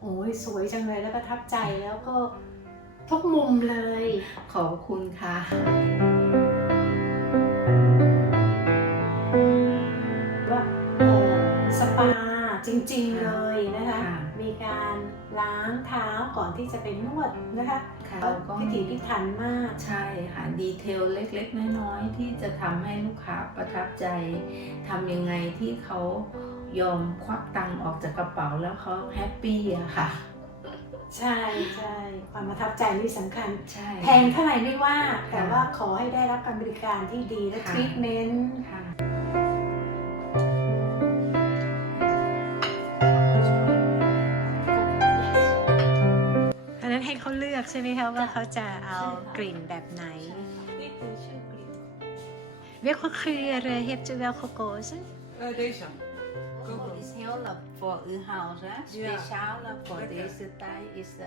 โอ้ยสวยจังเลยแล้วก็ทับใจแล้วก็ทุกมุมเลย ขอบคุณค่ะว่าเออสปาจริงๆเลยนะคะค่ะมีการล้างเท้าก่อนที่จะไปนวดนะคะค่ะเราก็พิถีพิถันมาก ใช่ค่ะ ดีเทลเล็กๆ น้อยๆ ที่จะทำให้ลูกค้าประทับใจทำยังไงที่เขา ยอมควักตังค์ออกจากกระเป๋าแล้วเขาแฮปปี้อะค่ะ ใช่ใช่ความประทับใจนี่สำคัญ ใช่ แพงเท่าไหร่ไม่ว่า แต่ว่าขอให้ได้รับการบริการที่ดีและทค่ะ รีทเมนต์ ค่ะอันนั้นให้เขาเลือกใช่ไหมคะว่าเขาจะเอาใช่ค่ะกลิ่นแบบไหน นี่คือชื่อกลิ่น Welke geur eh, heeft u wel gekozen? Eh, deze. Google is heel leuk voor uw huis, hè? Speciaal voor lekker. deze tijd is uh,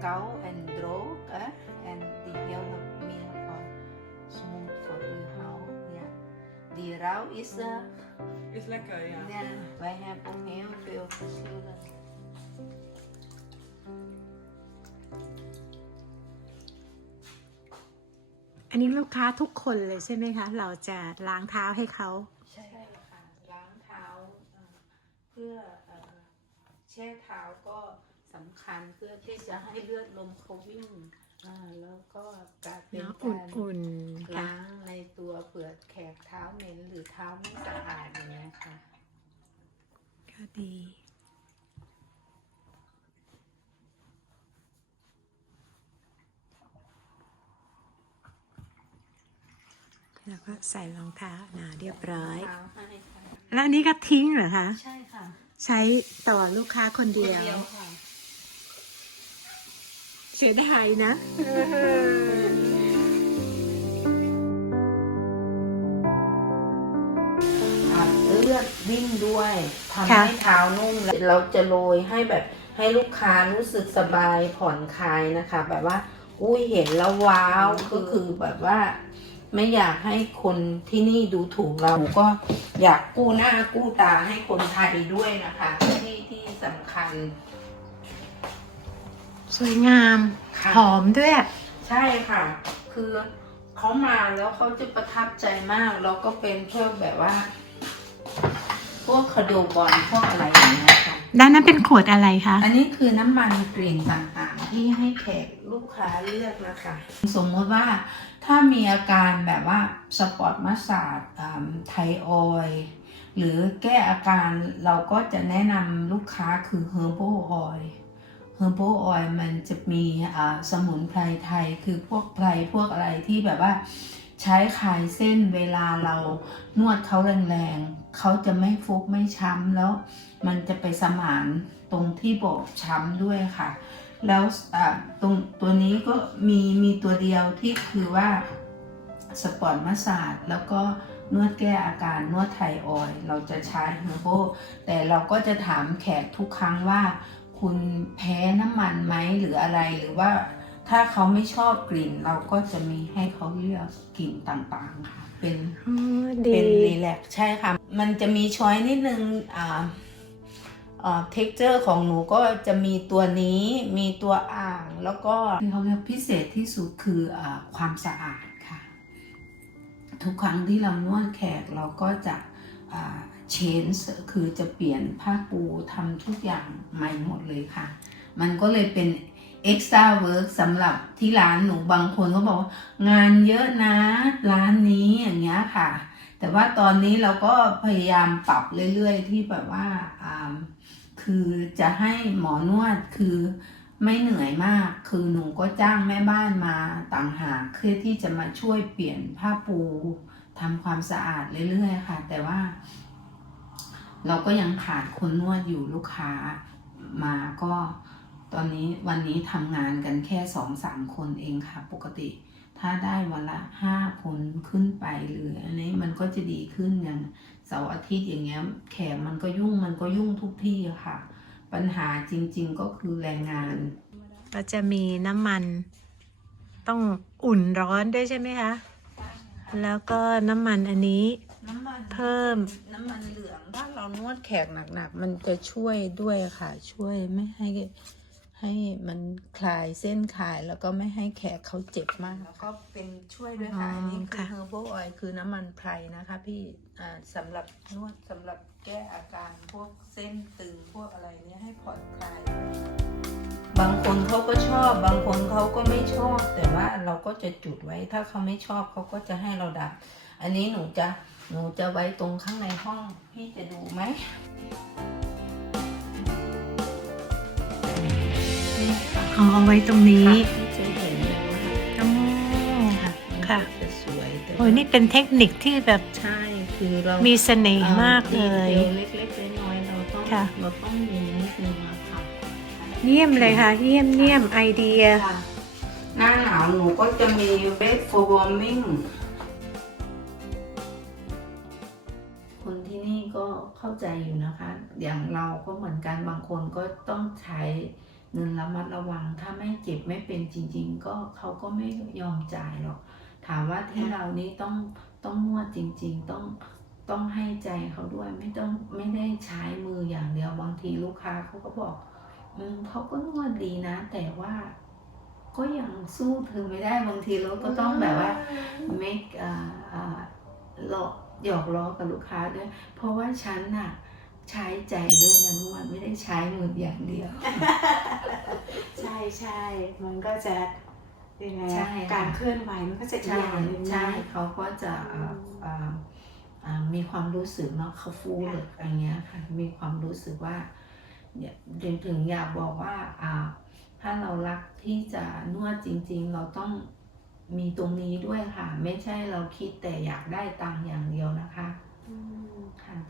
kou en droog, hè? En die heel meer voor smooth voor uw huis, ja. Die rauw is, uh, Is lekker, ja. ja, wij hebben heel veel verschillen. อันนี้ลูกค้าทุกคนเลยใช่ไหมคะ เราจะล้างเท้าให้เขา ใช่ค่ะล้างเท้าเอ่อ เพื่อเอ่อแช่เท้าก็สำคัญเพื่อที่จะให้เลือดลมเขาวิ่งอ่าแล้วก็การเป็นเนาะการอุ่นๆค่ะล้างในตัวเปลือกแขกเท้าเหม็นหรือเท้าไม่สะอาดอย่างเงี้ยค่ะก็ดีแล้วก็ใส่รองเท้าหนาเรียบร้อยเท้าให้ค่ะ แล้วอันนี้ก็ทิ้งเหรอคะ ใช่ค่ะใช้ต่อลูกค้าคนเดียว คนเดียวค่ะเสียดายนะอัดเลือดวิ่งด้วยทำค่ะ ให้เท้านุ่มแล้วเราจะโรยให้แบบให้ลูกค้ารู้สึกสบายผ่อนคลายนะคะ แบบว่า อุ้ยเห็นแล้วว้าวก็คือแบบว่า ไม่อยากให้คนที่นี่ดูถูกเราก็อยากกู้หน้ากู้ตาให้คนไทยด้วยนะคะ ที่ที่สำคัญ สวยงามค่ะ หอมด้วย ใช่ค่ะ คือเขามาแล้วเขาจะประทับใจมาก แล้วก็เป็นพวกแบบว่า พวกคาโดบอลพวกอะไรอย่างเงี้ยค่ะ ด้านนั้นเป็นขวดอะไรคะ อันนี้คือน้ำมันกลิ่นต่างๆ ที่ให้แขกลูกค้าเลือกนะคะ สมมติว่าถ้ามีอาการแบบว่าสปอตมาสซาดไทออยล์หรือแก้อาการเราก็จะแนะนำลูกค้าคือ Herbal Oil Herbal Oil มันจะมีสมุนไพรไทยคือพวกไพรพวกอะไรที่แบบว่าใช้คลายเส้นเวลาเรานวดเขาแรงๆ เขาจะไม่ฟุกไม่ช้ำแล้ว มันจะไปสมานตรงที่บอบช้ำด้วยค่ะ แล้วตรงตัวนี้ก็มีมีตัวเดียวที่คือว่าสปอร์ตมาสาดแล้วก็นวดแก้อาการนวดไทออยเราจะใช้เฮอร์โบแต่เราก็จะถามแขกทุกครั้งว่า คุณแพ้น้ำมันไหมหรืออะไรหรือว่าถ้าเขาไม่ชอบกลิ่น เราก็จะมีให้เขาเลือกกลิ่นต่างๆค่ะ เป็น ดีเป็นรีแลกใช่ค่ะ มันจะมีช้อยนิดนึงอ่าอ่าเท็กเจอร์ของหนูก็จะมีตัวนี้มีตัวอ่างแล้วก็ที่เขาเรียกพิเศษที่สุดคืออาความสะอาดค่ะ ทุกครั้งที่เรานวดแขกเราก็จะเชนส์คือจะเปลี่ยนผ้าปูทำทุกอย่างใหม่หมดเลยค่ะ มันก็เลยเป็น extra work สำหรับที่ร้านหนูบางคนก็บอกว่างานเยอะนะ ร้านนี้อย่างเงี้ยค่ะ แต่ว่าตอนนี้เราก็พยายามปรับเรื่อยๆ ที่แบบว่าคือจะให้หมอนวดคือไม่เหนื่อยมาก คือหนูก็จ้างแม่บ้านมาต่างหากเพื่อที่จะมาช่วยเปลี่ยนผ้าปูทำความสะอาดเรื่อยๆ ค่ะ แต่ว่า เราก็ยังขาดคนนวดอยู่ลูกค้ามาก็ตอนนี้วันนี้ทำงานกันแค่สองสามคนเองค่ะ ปกติ ถ้าได้วันละห้าคนขึ้นไปหรืออันนี้มันก็จะดีขึ้นอย่างเสาร์อาทิตย์อย่างเงี้ยแขกมันก็ยุ่งมันก็ยุ่งทุกที่อะค่ะ ปัญหาจริง ๆก็คือแรงงาน ก็จะมีน้ำมัน ต้องอุ่นร้อนด้วยใช่ไหมคะ แล้วก็น้ำมันอันนี้น้ำมันเพิ่มน้ำมันเหลืองถ้าเรานวดแขกหนักๆ มันจะช่วยด้วยค่ะ ช่วยไม่ให้ ให้มันคลายเส้นคลายแล้วก็ไม่ให้แขกเขาเจ็บมาก แล้วก็เป็นช่วยด้วยค่ะอ๋ออัอันนี้คือค่ะ herbal oil คือน้ำมันไพรนะคะพี่อ่าสำหรับนวดสำหรับแก้อาการพวกเส้นตึงพวกอะไรเนี้ยให้ผ่อนคลาย บางคนเขาก็ชอบ บางคนเขาก็ไม่ชอบ แต่ว่าเราก็จะจุดไว้ถ้าเขาไม่ชอบเขาก็จะให้เราดับ อันนี้หนูจะหนูจะไว้ตรงข้างในห้องพี่จะดูไหม เอาเอาไว้ตรงนี้พี่จะเห็นเลยว่าโอ้ค่ะมันค่ะจะสวยแต่โอ้ยนี่เป็นเทคนิคที่แบบใช่คือเรามีมีเสน่ห์มากเลยเล็กๆน้อยๆเราต้องค่ะเราต้องมีนิดนึงอะค่ะเยี่ยมเลยค่ะ เยี่ยมเยี่ยมไอเดียค่ะหน้าหนาวหนูก็จะมี bed for warming คนที่นี่ก็เข้าใจอยู่นะคะ อย่างเราก็เหมือนกันบางคนก็ต้องใช้ เงินระมัดระวัง ถ้าไม่เจ็บไม่เป็นจริง ๆ ก็เขาก็ไม่ยอมจ่ายหรอก ถามว่าที่เรานี้ต้องต้องนวดจริง ๆ ต้องต้องให้ใจเขาด้วยไม่ต้องไม่ได้ใช้มืออย่างเดียวบางทีลูกค้าเขาก็บอกอืมเขาก็นวดดีนะ แต่ว่า ก็ยังสู้เธอไม่ได้บางทีเราก็ต้องแบบว่า make อ่าอ่าหลอกหยอกล้อกับลูกค้าด้วย เพราะว่าฉันน่ะ ใช้ใจด้วยนะนวดไม่ได้ใช้มืออย่างเดียว ใช่ใช่มันก็จะยังไงอะใช่ค่ะ การเคลื่อนไหวมันก็จะอีกใช่อย่างหนึ่งนะ ใช่เขาก็จะอ่าอ่าอ่ามีความรู้สึกเนาะเขาฟูหรืออะไรเงี้ยค่ะมีความรู้สึกว่าเนี่ยถึงถึงอยากบอกว่าอ่า ถ้าเรารักที่จะนวดจริง ๆ เราต้องมีตรงนี้ด้วยค่ะ ไม่ใช่เราคิดแต่อยากได้ตังค์อย่างเดียวนะคะ อืมค่ะ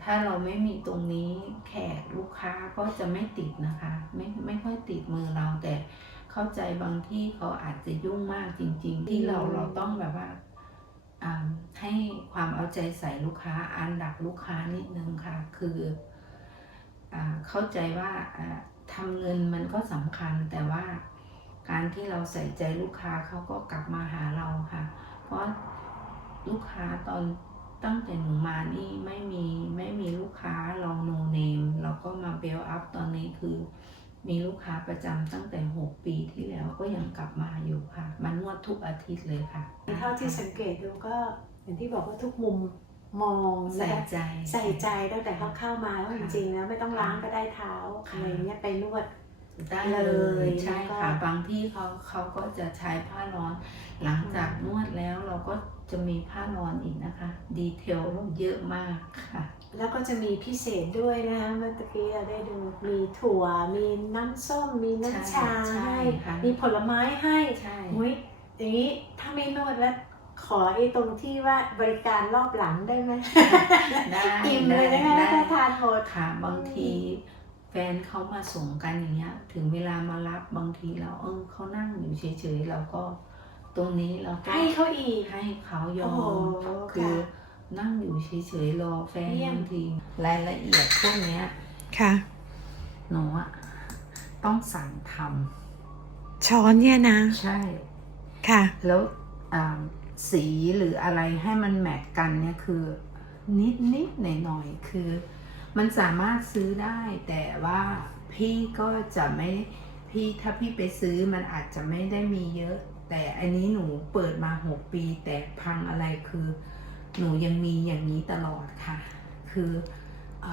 ถ้าเราไม่มีตรงนี้แขกลูกค้าก็จะไม่ติดนะคะ ไม่ไม่ค่อยติดมือเราแต่เข้าใจบางที่เขาอาจจะยุ่งมากจริง ๆ ที่เราเราต้องแบบว่าให้ความเอาใจใส่ลูกค้าอันดับลูกค้านิดนึงค่ะ คืออเข้าใจว่าอ่าทำเงินมันก็สำคัญแต่ว่าการที่เราใส่ใจลูกค้าเขาก็กลับมาหาเราค่ะ เพราะลูกค้าตอนตั้งแต่หนูมานี่มมีไม่มีลูกค้าเราโนเนมเราก็มาเบ ลอัพตอนนี้คือ มีลูกค้าประจำตั้งแต่ 6 ปีที่แล้วก็ยังกลับมาอยู่ค่ะมานวดทุกอาทิตย์เลยค่ะ เท่าที่สังเกตดูก็อย่างที่บอกว่าทุกมุมมองใส่นะคะใจใส่ใจตั้งแต่เขาเข้ามาแล้วจริงๆแล้วไม่ต้องล้างก็ได้เท้าค่ะอะไรอย่างเงี้ยไปนวดได้เลเลยใช่แล้วก็ค่ะบางที่เขาเขาก็จะใช้ผ้าร้อน หลังจากนวดแล้วเราก็จะมีผ้าร้อนอีกนะคะ ดีเทลเยอะมากค่ะ แล้วก็จะมีพิเศษด้วยนะคะเมื่อตะกี้เราได้ดูมีถั่ว มีน้ำส้ม มีน้ำชาใช่ให้ค่ะมีผลไม้ให้ใช่อุ้ยอย่างนี้ถ้าไม่นวดแล้วขอไอ้ตรงที่ว่าบริการรอบหลังได้ไหมได้อิ่มเลยนะคะได้ถ้าทานหมดค่ะบางทีแฟนเขามาส่งกันอย่างเงี้ย ถึงเวลามารับบางทีเราเออเขานั่งอยู่เฉยๆเราก็ตรงนี้เราก็ให้เขาอีกให้เขายอโอ้มโหคือค่ะ นั่งอยู่เฉยๆรอแฟนเยี่ยมบางทีรายละเอียดพวกเนี้ย ค่ะ หนูอะต้องสั่งทช้อนเนี่ยนะำใช่ ค่ะ แล้วอ่าสีหรืออะไรให้มันแมทกันเนี่ยคือ นิดนิดหน่อยหน่อยๆคือ มันสามารถซื้อได้ แต่ว่าพี่ก็จะไม่พี่ถ้าพี่ไปซื้อมันอาจจะไม่ได้มีเยอะ แต่อันนี้หนูเปิดมาหกปี แต่พังอะไรคือ หนูยังมีอย่างนี้ตลอดค่ะ คืออ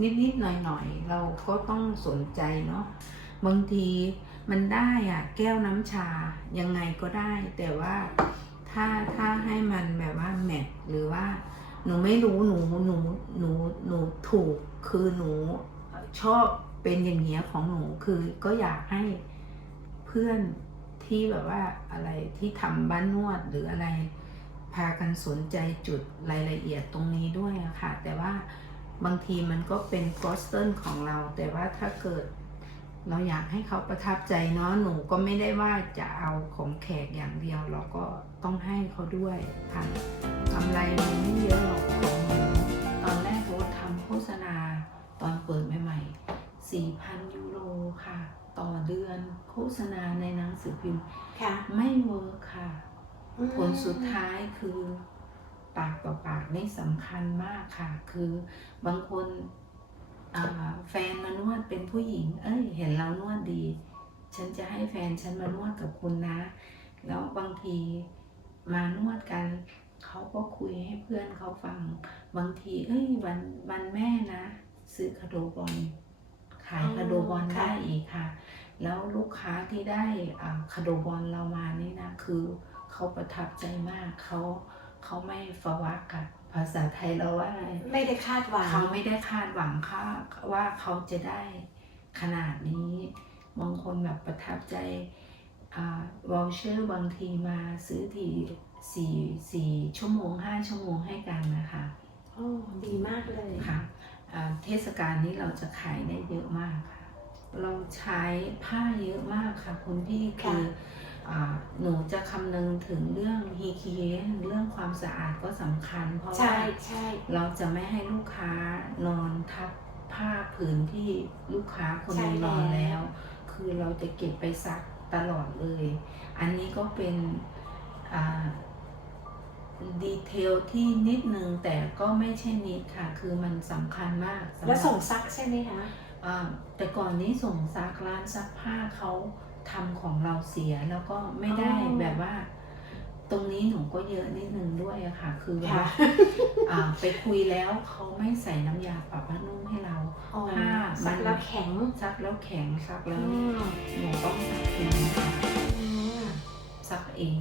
นิดนิดๆหน่อยหน่อยๆ เราก็ต้องสนใจเนาะบางทีมันได้อะแก้วน้ำชายังไงก็ได้ แต่ว่าถ้าถ้าให้มันแบบว่าแมทหรือว่าหนูไม่รู้หนูหนูหนูหนูถูกคือหนูชอบเป็นอย่างเงี้ยของหนูคือก็อยากให้เพื่อนที่แบบว่าอะไรที่ทำบ้านนวดหรืออะไร พากันสนใจจุดรายละเอียดตรงนี้ด้วยอะค่ะ แต่ว่าบางทีมันก็เป็นคอสเตนของเรา แต่ว่าถ้าเกิด เราอยากให้เขาประทับใจเนาะหนูก็ไม่ได้ว่าจะเอาของแขกอย่างเดียว เราก็ต้องให้เขาด้วยค่ะกำไรมันไม่เยอะหรอกของหนูตอนแรกโบทำโฆษณาตอนเปิดใหม่ๆ4,000ยูโรค่ะ ต่อเดือนโฆษณาในหนังสือพิมพ์ค่ะไม่เวิร์คค่ะ ผลสุดท้ายคือปากต่อปากนี่สำคัญมากค่ะ คือบางคนแฟนมานวดเป็นผู้หญิง เอ้ย เห็นเรานวดดี ฉันจะให้แฟนฉันมานวดกับคุณนะ แล้วบางทีมานวดกันเขาก็คุยให้เพื่อนเขาฟัง บางที เอ้ยวันวันแม่นะ ซื้อคาโดบอลขายคาโดบอลได้อีกค่ะ แล้วลูกค้าที่ได้คาโดบอลเรามานี่นะคือ เขาประทับใจมากเขาเขาไม่ฟวักค่ะภาษาไทยเราว่าอะไรไม่ได้คาดหวังเขาไม่ได้คาดหวังค่าว่าเขาจะได้ขนาดนี้บางคนแบบประทับใจวอลเชอร์บางทีมาซื้อทีสี่สี่ชั่วโมงห้าชั่วโมงให้กันนะคะโอ้ดีมากเลยค่ะอ่าเทศกาลนี้เราจะขายได้เยอะมากค่ะ เราใช้ผ้าเยอะมากค่ะ คุณพี่คืออ่า หนูจะคำนึงถึงเรื่องฮีเคียนเรื่องความสะอาดก็สำคัญ เพราะว่าใช่ใช่เราจะไม่ให้ลูกค้านอนทับผ้าผืนที่ลูกค้าคนหนึงนอนแล้ว คือเราจะเก็บไปซักตลอดเลย อันนี้ก็เป็นดีเทลที่นิดนึงแต่ก็ไม่ใช่นิดค่ะ คือมันสำคัญมากำหรับแล้วส่งซักใช่ไหมคะอ่าแต่ก่อนนี้ส่งซักร้านซักผ้าเขา ทำของเราเสียแล้วก็ไม่ได้อ๋อแบบว่า ตรงนี้หนูก็เยอะนิดนึงด้วยอะค่ะ คือแบบค่ะว่าอ่าไปคุยแล้วเขาไม่ใส่น้ำยาปรับผ้านุ่มให้เราอ๋อผ้าซักมันแล้วแข็งซักแล้วแข็งซักอืแล้วมหนูต้องซักเองค่ะอืมซักเอง